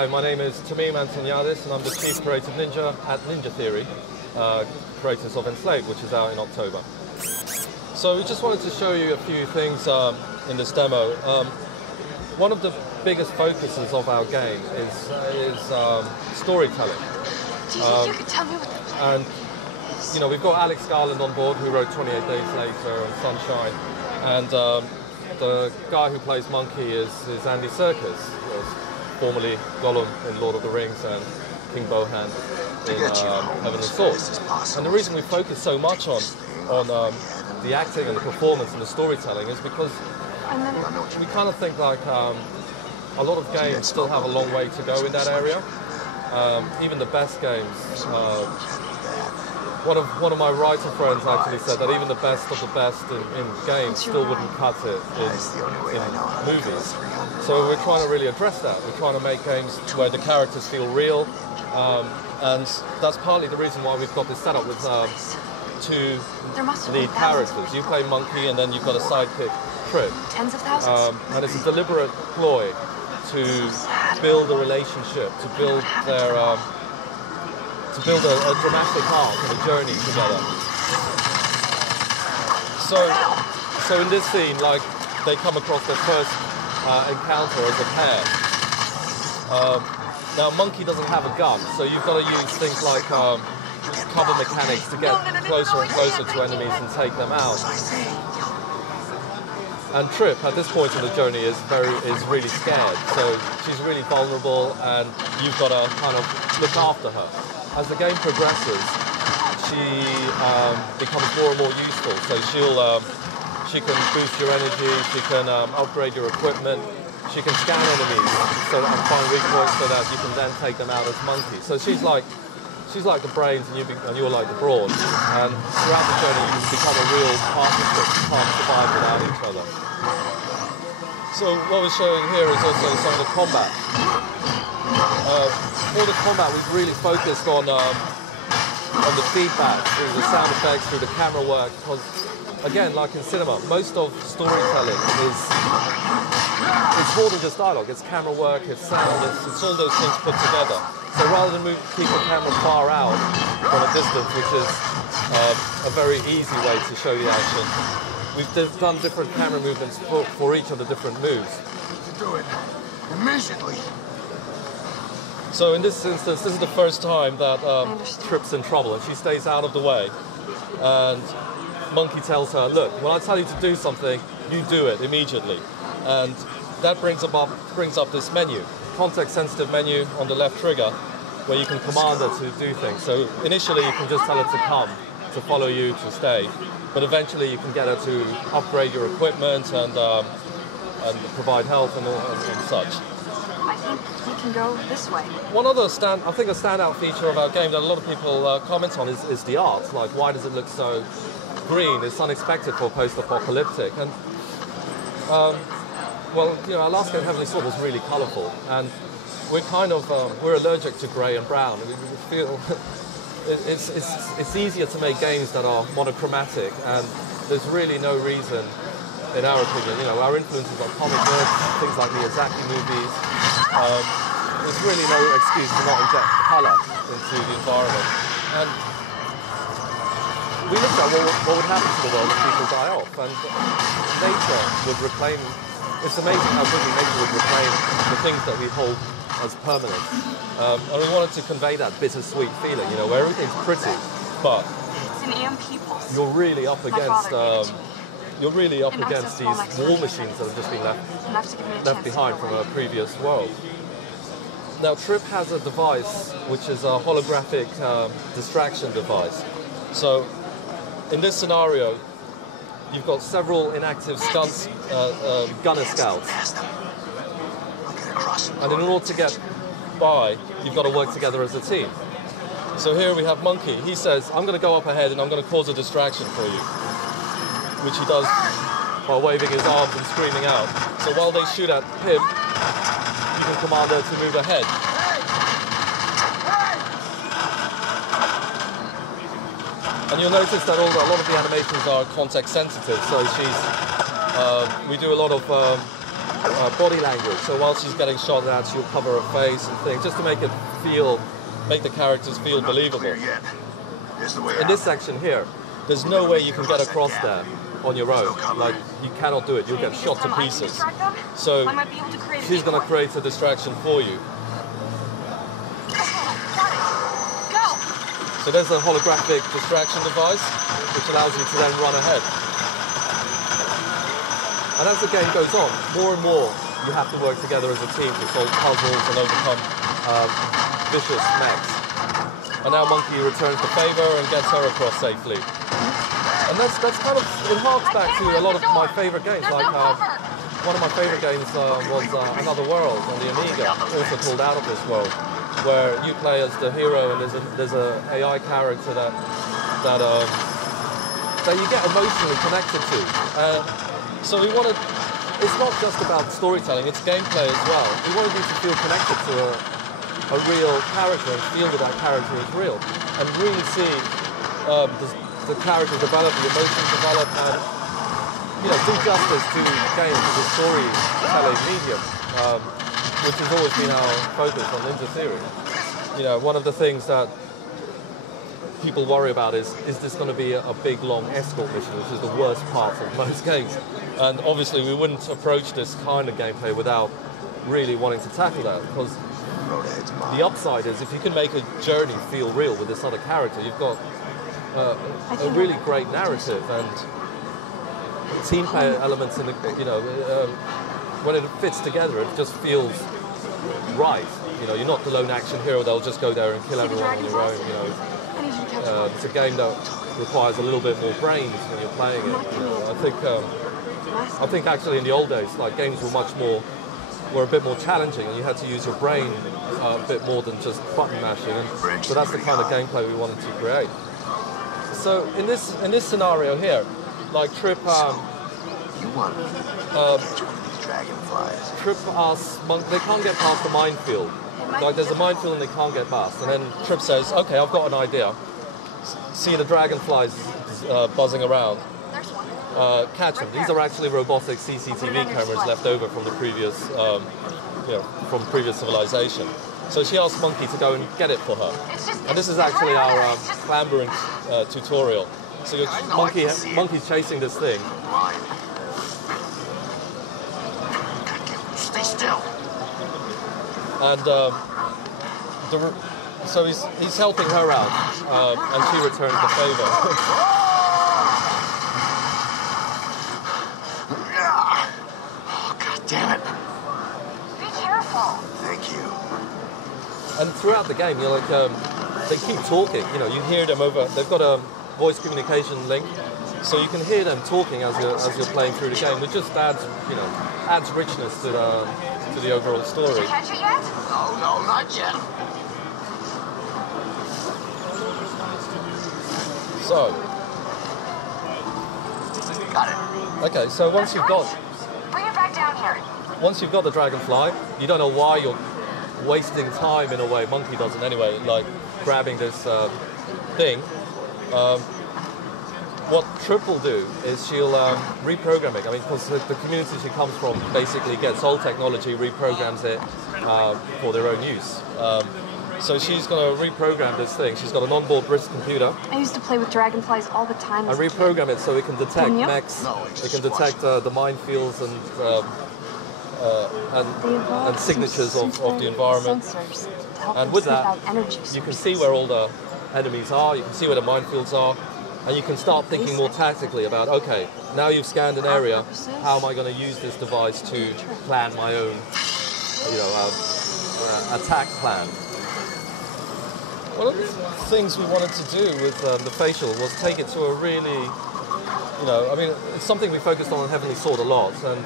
Hi, my name is Tameem Antoniades and I'm the Chief Creative Ninja at Ninja Theory, creators of Enslaved, which is out in October. So we just wanted to show you a few things in this demo. One of the biggest focuses of our game is storytelling. You could tell me what and you know, we've got Alex Garland on board, who wrote 28 Days Later and Sunshine, and the guy who plays Monkey is Andy Serkis, formerly Gollum in Lord of the Rings and King Bohan in Heaven and Sword. And the reason we focus so much on the acting and the performance and the storytelling is because we kind of think like a lot of games still have a long way to go in that area. Even the best games. One of my writer friends actually said that even the best of the best in games still wouldn't cut it in movies. So we're trying to really address that. We're trying to make games where the characters feel real, and that's partly the reason why we've got this setup with two lead characters. You play Monkey, and then you've got a sidekick, Trip. Tens of thousands. And it's a deliberate ploy to build a relationship, to build their a dramatic arc and a journey together. So in this scene, like, they come across their first encounter as a pair. Now Monkey doesn't have a gun, so you've got to use things like cover mechanics to get closer and closer to enemies and take them out. And Trip, at this point in the journey, is really scared. So she's really vulnerable, and you've got to kind of look after her. As the game progresses, she becomes more and more useful. So she can boost your energy, she can upgrade your equipment, she can scan enemies and find weak points so that you can then take them out as Monkey. So she's like the brains and you're like the brawn. And throughout the journey, you become a real partnership. You can't survive without each other. So what we're showing here is also some of the combat. For the combat, we've really focused on the feedback, through the sound effects, through the camera work, because again, like in cinema, most of storytelling is more than just dialogue. It's camera work, it's sound, it's all those things put together. So rather than keep the camera far out from a distance, which is a very easy way to show the action, we've done different camera movements for each of the different moves. Do it immediately. So in this instance, this is the first time that Trip's in trouble, and she stays out of the way. And Monkey tells her, look, when I tell you to do something, you do it immediately. And that brings up this menu, context-sensitive menu on the left trigger, where you can command her to do things. So initially, you can just tell her to come, to follow you, to stay. But eventually, you can get her to upgrade your equipment and provide help and such. I think we can go this way. One other standout feature of our game that a lot of people comment on is the art. Like, why does it look so green? It's unexpected for post-apocalyptic. And well, you know, our last game, Heavenly Sword, was really colourful, and we're allergic to grey and brown. We feel it's easier to make games that are monochromatic, and there's really no reason, in our opinion. You know, our influences are comic books, things like Miyazaki movies. There's really no excuse to not inject colour into the environment. And we looked at what would happen to the world if people die off, and nature would reclaim. It's amazing how quickly nature would reclaim the things that we hold as permanent. And we wanted to convey that bittersweet feeling, you know, where everything's pretty, but It's an EMP pulse. you're really up against these war machines that have just been left behind from a previous world. Now, Trip has a device which is a holographic distraction device. So, in this scenario, you've got several inactive gunner scouts. And in order to get by, you've got to work together as a team. So here we have Monkey. He says, I'm going to go up ahead and I'm going to cause a distraction for you, which he does by waving his arms and screaming out. So while they shoot at him, you can command her to move ahead. And you'll notice that a lot of the animations are context sensitive. So we do a lot of body language. So while she's getting shot at, she'll cover her face and things, just to make it make the characters feel believable. Yet. Here's the way In out. this section here, there's no way you can get across there on your own. Like, you cannot do it. You'll get shot to pieces. So I might be able to create a she's going to decoy. create a distraction for you. Go! So there's a holographic distraction device, which allows you to then run ahead. And as the game goes on, more and more you have to work together as a team to solve puzzles and overcome vicious mechs. And now Monkey returns the favor and gets her across safely. And that's kind of, it harks back to a lot of my favorite games. Like one of my favorite games was Another World on the Amiga, also called Out of This World, where you play as the hero and there's a AI character that you get emotionally connected to. So we wanted, it's not just about storytelling, it's gameplay as well. We wanted you to feel connected to a real character and feel that that character is real, and really see the character develop, the emotions develop, and do justice to games as a storytelling medium, which has always been our focus on Ninja Theory. One of the things that people worry about is this going to be a big, long escort mission, which is the worst part of most games. And obviously we wouldn't approach this kind of gameplay without really wanting to tackle that, because the upside is if you can make a journey feel real with this other character, you've got a really great narrative and team play elements in the, when it fits together, it just feels right. You're not the lone action hero that'll just go there and kill everyone on your own. It's a game that requires a little bit more brains when you're playing it. I think actually in the old days, like, games were a bit more challenging, and you had to use your brain a bit more than just button mashing. And so that's the kind of gameplay we wanted to create. So in this scenario here, like Trip asks Monk, they can't get past the minefield. Like, there's a minefield and they can't get past. And then Trip says, okay, I've got an idea. See the dragonflies buzzing around. Catch them. These are actually robotic CCTV cameras left over from the previous, from previous civilization. So she asks Monkey to go and get it for her. And this is actually our clambering tutorial. So Monkey's chasing this thing. Stay still. And so he's helping her out, and she returns the favor. Oh, God damn it. Be careful. Thank you. And throughout the game, you're like, they keep talking. You hear them over. They've got a voice communication link, so you can hear them talking as you're playing through the game. It just adds richness to the overall story. Did you catch it yet? No, not yet. So, Got it. okay. So once you've got the dragonfly, you don't know why you're wasting time in a way. Monkey doesn't anyway, like grabbing this thing. What Trip will do is she'll reprogram it. I mean, because the community she comes from basically gets old technology, reprograms it for their own use. So she's going to reprogram this thing. She's got an onboard wrist computer. I used to play with dragonflies all the time. And reprogram it so it can detect mechs, it can detect the minefields and signatures of the environment. And with that, you can see where all the enemies are, you can see where the minefields are, and you can start thinking more tactically about, okay, now you've scanned an area, how am I going to use this device to plan my own, attack plan? One of the things we wanted to do with the facial was take it to a really, it's something we focused on Heavenly Sword a lot, and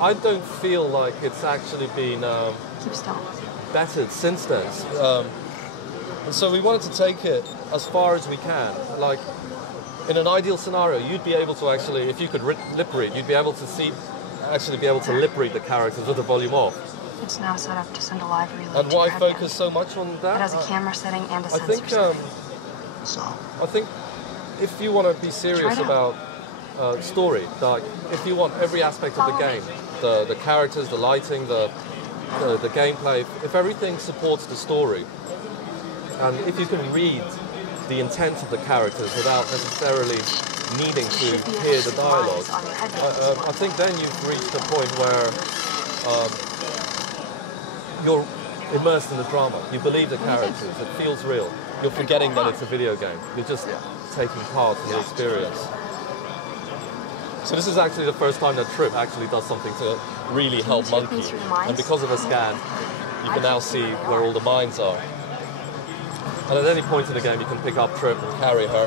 I don't feel like it's actually been bettered since then. And so we wanted to take it as far as we can. Like, in an ideal scenario, you'd be able to actually, if you could lip read, you'd be able to lip read the characters with the volume off. It's now set up to send a live relay. And why focus so much on that? It has a camera setting and a sensor setting. I think if you want to be serious about story. Like, if you want every aspect of the game, the characters, the lighting, the gameplay, if everything supports the story, and if you can read the intent of the characters without necessarily needing to hear the dialogue, I think then you've reached a point where you're immersed in the drama. You believe the characters. It feels real. You're forgetting that it's a video game. You're just taking part in the experience. So this is actually the first time that Trip actually does something to really help Monkey. And because of a scan, you can now see where all the mines are. And at any point in the game, you can pick up Trip and carry her,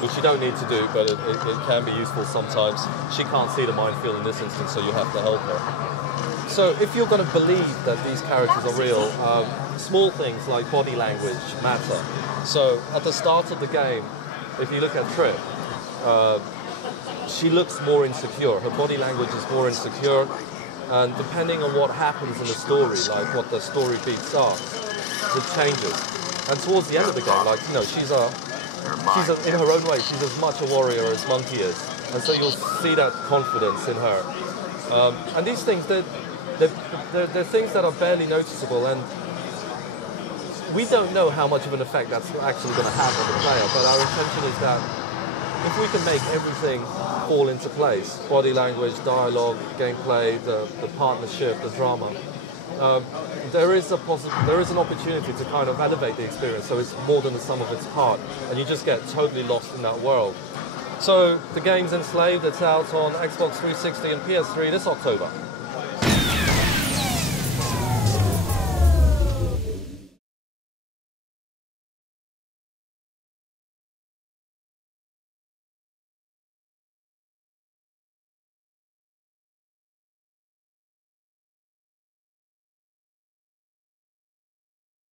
which you don't need to do, but it can be useful sometimes. She can't see the minefield in this instance, so you have to help her. So if you're going to believe that these characters are real, small things like body language matter. So at the start of the game, if you look at Trip, she looks more insecure. Her body language is more insecure, and depending on what happens in the story, like what the story beats are, it changes. And towards the end of the game, like, you know, she's in her own way, she's as much a warrior as Monkey is, and so you'll see that confidence in her. And these things, they're things that are barely noticeable, and we don't know how much of an effect that's actually going to have on the player, but our intention is that if we can make everything fall into place, body language, dialogue, gameplay, the partnership, the drama, there is an opportunity to kind of elevate the experience, so it's more than the sum of its part, and you just get totally lost in that world. So the game's Enslaved. It's out on Xbox 360 and PS3 this October.